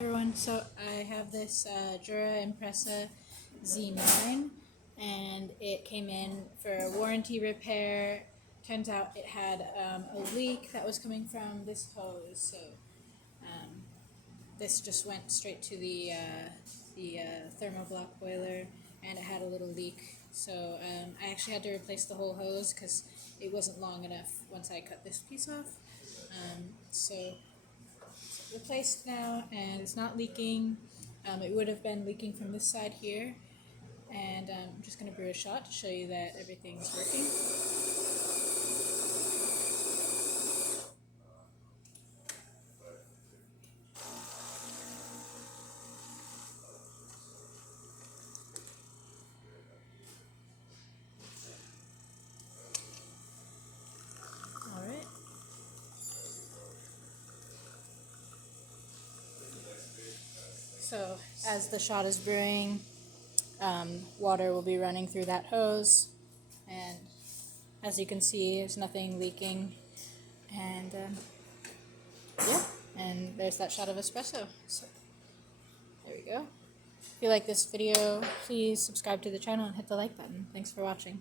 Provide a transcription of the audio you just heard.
Everyone, so I have this Jura Espresso Z9 and it came in for a warranty repair. Turns out it had a leak that was coming from this hose, so this just went straight to the thermoblock boiler and it had a little leak. So I actually had to replace the whole hose because it wasn't long enough once I cut this piece off. So replaced now and it's not leaking. It would have been leaking from this side here, and I'm just going to brew a shot to show you that everything's working. Alright. So as the shot is brewing, water will be running through that hose, and as you can see, there's nothing leaking, and yeah, and there's that shot of espresso. So there we go. If you like this video, please subscribe to the channel and hit the like button. Thanks for watching.